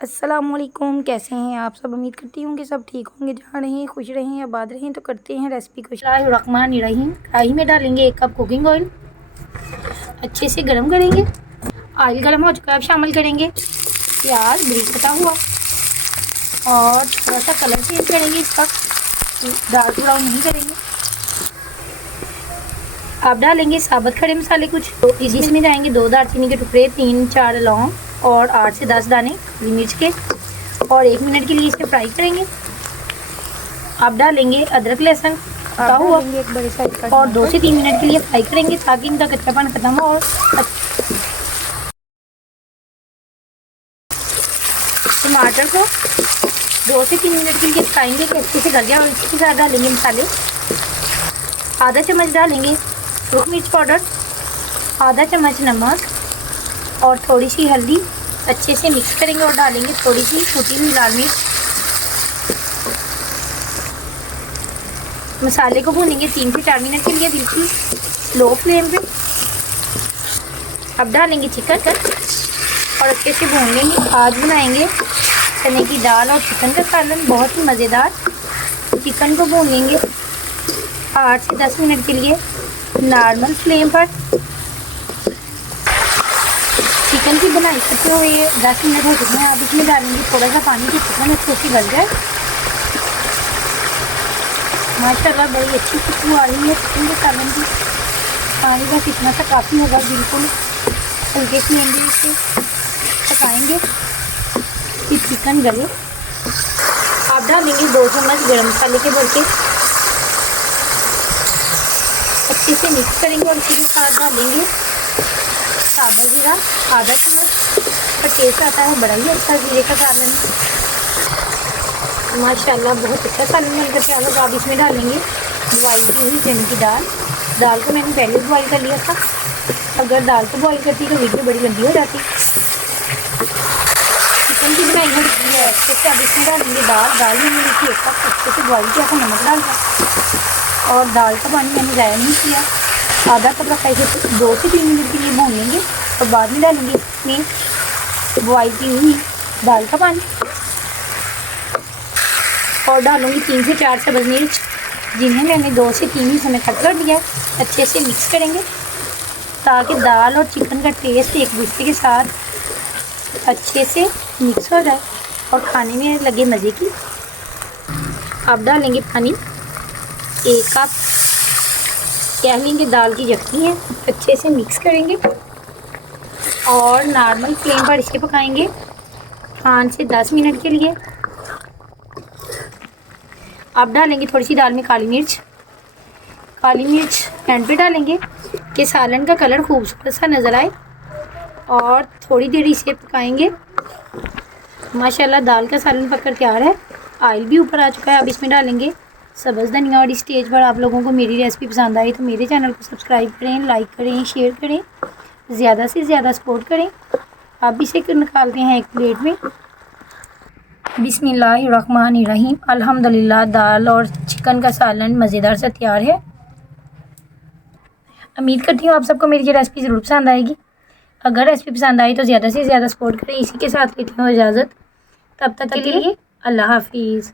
अस्सलामुअलैकुम, कैसे हैं आप सब। उम्मीद करती हूँ कि सब ठीक होंगे। जहाँ रहें खुश रहें आबाद रहें। तो करते हैं रेसिपी को। बिस्मिल्लाहिर्रहमानिर्रहीम। कढ़ाई में डालेंगे 1 कप कुकिंग ऑयल, अच्छे से गर्म करेंगे। ऑयल गर्म हो चुका है, अब शामिल करेंगे प्याज ब्रीक कटा हुआ और थोड़ा सा कलर चेंज करेंगे इसका, डार्क ब्राउन नहीं करेंगे। आप डालेंगे साबुत खड़े मसाले कुछ, तो इसमें जाएंगे 2 दालचीनी के टुकड़े, 3-4 लौंग और 8 से 10 दाने काली मिर्च के, और 1 मिनट के लिए इसे फ्राई करेंगे। आप डालेंगे अदरक लहसुन कटा हुआ एक बड़े साइज का और 2 से 3 मिनट के लिए फ्राई करेंगे ताकि इनका कच्चापन खत्म हो। और टमाटर को 2 से 3 मिनट के लिए फ्राइंगे कि अच्छे से गल जाए। और इसके साथ डालेंगे मसाले, आधा चम्मच डालेंगे सूख मिर्च पाउडर, आधा चम्मच नमक और थोड़ी सी हल्दी। अच्छे से मिक्स करेंगे और डालेंगे थोड़ी सी कुटी हुई लाल मिर्च। मसाले को भूनेंगे 3 से 4 मिनट के लिए बिल्कुल लो फ्लेम पे। अब डालेंगे चिकन और अच्छे से भून लेंगे। आज बनाएंगे चने की दाल और चिकन का सालन, बहुत ही मज़ेदार। चिकन को भून लेंगे 8 से 10 मिनट के लिए नॉर्मल फ्लेम पर। चिकन की बनाई करते हुए 10 मिनट हो चुके हैं। अब इसमें डालेंगे थोड़ा सा पानी कि चिकन अच्छे से गल जाए। माशाल्लाह बड़ी अच्छी खुशबू आ रही है चिकन के सालन की। पानी बस इतना सा काफ़ी होगा, बिल्कुल हल्के फ्लेम पे इसे पकाएंगे कि चिकन गले। आप डालेंगे 2 चम्मच गरम मसाले के बड़के, अच्छे से मिक्स करेंगे। और इसी के साथ डालेंगे साबुत जीरा आधा चम्मच, और टेस्ट आता है बड़ा ही अच्छा जीरे का सालन। माशाल्लाह बहुत अच्छा सालन बनकर तैयार होगा। आप इसमें डालेंगे बॉयल की हुई चने की दाल। दाल को मैंने पहले बॉयल कर लिया था, अगर दाल को बॉयल करती तो वीडियो बड़ी लंबी हो जाती। चिकन की बनाई हो चुकी है अच्छे से। अब इसमें डालेंगे दाल में मैंने एक कप अच्छे से बॉयल किया था, नमक डालकर, और दाल का पानी मैंने ज़ाया नहीं किया। आधा कप रखा इसे 2 से 3 मिनट के लिए भून लेंगे और बाद में डालेंगे इसमें बॉयल की हुई दाल का पानी, और डालूंगी 3 से 4 सब्ज़ मिर्च जिन्हें मैंने 2 से 3 हिस्सों में कट कर दिया। अच्छे से मिक्स करेंगे ताकि दाल और चिकन का टेस्ट एक दूसरे के साथ अच्छे से मिक्स हो जाए और खाने में लगे मज़े की। अब डालेंगे पानी 1 कप, कह लेंगे दाल की यखनी है। अच्छे से मिक्स करेंगे और नॉर्मल फ्लेम पर इसे पकाएंगे 5 से 10 मिनट के लिए। अब डालेंगे थोड़ी सी दाल में काली मिर्च एंड पे डालेंगे कि सालन का कलर खूबसूरत सा नज़र आए, और थोड़ी देर इसे पकाएंगे। माशाल्लाह दाल का सालन पककर तैयार है, ऑयल भी ऊपर आ चुका है। अब इसमें डालेंगे सब्ज़ धनिया। और इस स्टेज पर आप लोगों को मेरी रेसिपी पसंद आई तो मेरे चैनल को सब्सक्राइब करें, लाइक करें, शेयर करें, ज़्यादा से ज़्यादा सपोर्ट करें। अब इसे निकालते हैं एक प्लेट में। बिस्मिल्लाहिर्रहमानिर्रहीम। अल्हम्दुलिल्लाह, दाल और चिकन का सालन मज़ेदार सा तैयार है। उम्मीद करती हूँ आप सबको मेरी ये रेसिपी ज़रूर पसंद आएगी। अगर रेसिपी पसंद आई तो ज़्यादा से ज़्यादा सपोर्ट करें। इसी के साथ लेती हूँ इजाज़त, तब तक के लिए अल्लाह हाफिज़।